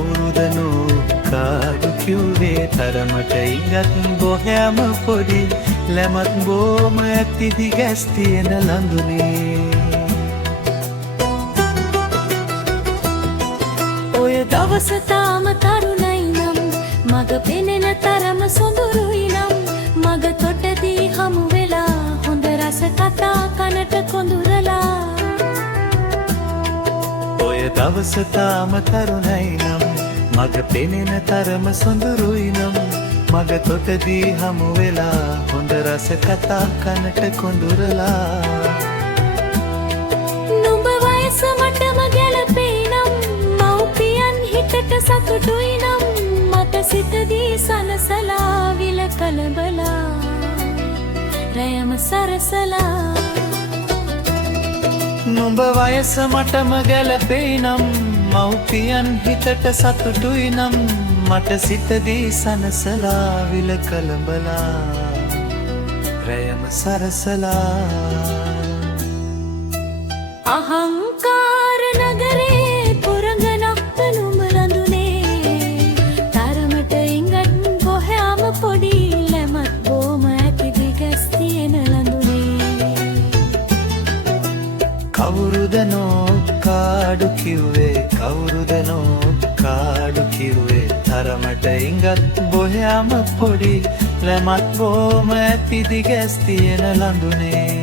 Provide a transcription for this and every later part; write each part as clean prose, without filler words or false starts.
කවුරුදනෝ කාඩු කිව්වේ තරමට ඉඟත් බොහැම පොඩි ලැමත් බෝම ඇතිදි ගැස් තියෙන ලඳුනේ ඔය දවස තාම තරුණයි නම් මග පෙනෙන තරම සොඳුරුයි නම් මග තොටදී හමු වෙලා හොඳ රස කතා කනට කොඳුරලා ඔය දවස තාම තරුණයි නම් මග පෙනෙන තරම සොඳුරුයි නම් මග තොටදී හමු වෙලා හොඳ රස කතා කනට කොඳුරලා නුඹ වයස මටම ගැලපේ නම් මව්පියන් හිතට සතුටුයි නම් මට සිතදී සනසලා විල කලබලා රැයම සරසලා නුඹ වයස මටම ගැලපේ නම් මව්පියන් හිතට සතුටුයි නම් මට සිතදී සනසලා විල කලබලා රැයම සරසලා අහංකාර නගරේ පුරඟනක් නුඹ රඳුනේ තරමට ඉඟත් බොහැම පොඩි ලැමත් බෝම ඇතිදි ගැස් තියෙන ලඳුනේ කවුරුදනෝ කාඩු කිව්වේ කවුරුදනෝ කාඩු කිව්වේ තරමට ඉඟත් බොහැම පොඩි ලැමත් බෝම ඇතිදි ගැස් තියෙන ලඳුනේ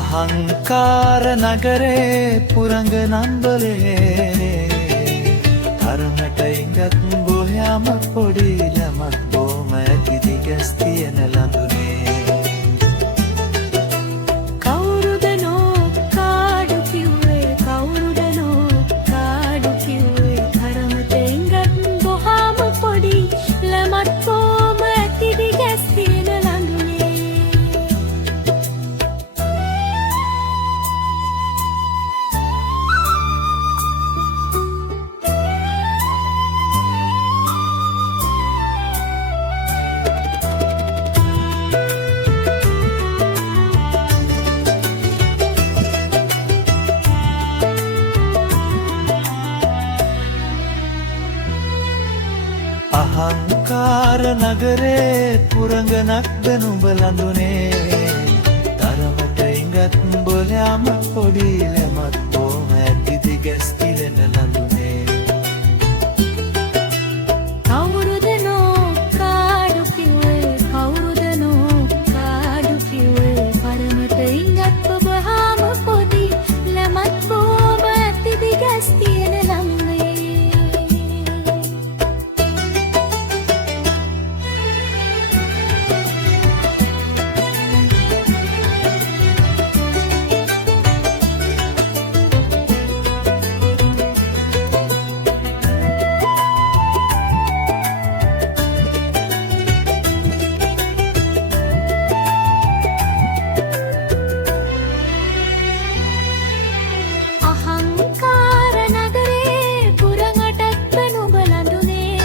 අහංකාර නගරේ පුරඟ නම්බලේ තරමට ඉඟත් බොහැම පොඩි ලැමත් බෝම ඇතිදි ගැස් තියෙන ලඳුනේ කවුරුදනෝ කාඩු කිව්වේ කවුරුදනෝ කාඩු කිව්වේ තරමට ඉඟත් බොහාම පොඩි ලැමත් බෝම ඇතිදි ගැස් තියෙන ලඳුනේ අහංකාර නගරේ පුරඟනක්ද නුඹ ලඳුනේ තරමට ඉඟත් බොලෑම පොඩි ලැමත් බෝම ඇතිදි ගැස් තිලෙන ලඳුනේ කවුරුදනෝ කාඩු කිව්වේ කවුරුදනෝ කාඩු කිව්වේ තරමට ඉඟත් බොහාම පොඩි ලැමත් බෝම ඇතිදි ගැස් තියෙන ලඳුනේ අහංකාර නගරේ පුරඟටත් නුඹ ලඳුනේ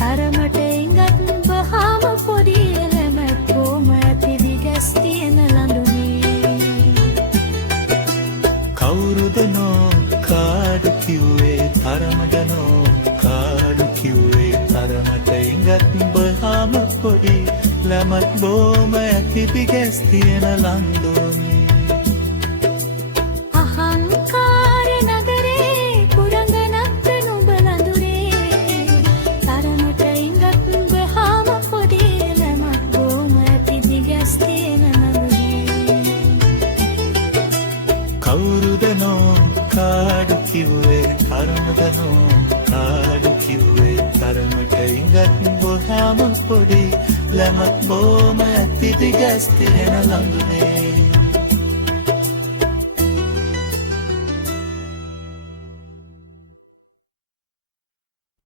තරමට ඉඟත් බොහාම පොඩි ලැමත් බෝම ඇතිදි ගැස් තියෙන ලඳුනේ කවුරුදනෝ කාඩු කිව්වේ තරමටනෝ කාඩු කිව්වේ තරමට ඉඟත් බොහාම පොඩි ලැමත් බෝම ඇතිදි ගැස් තියෙන ලඳුනේ අහංකාර නගරේ පුරඟනක් නුඹ ලඳුනේ තරමට ඉඟත් බොහාම පොඩි ලැමත් බෝම ඇතිදි ගැස් තියෙන ලඳුනේ කවුරුදනෝ කාඩු කිව්වේ තරමටනෝ කාඩු කිව්වේ තරමට ඉඟත් බොහාම පොඩි ලැමත් බෝම ඇතිදි ගැස් තියෙන ලඳුනේ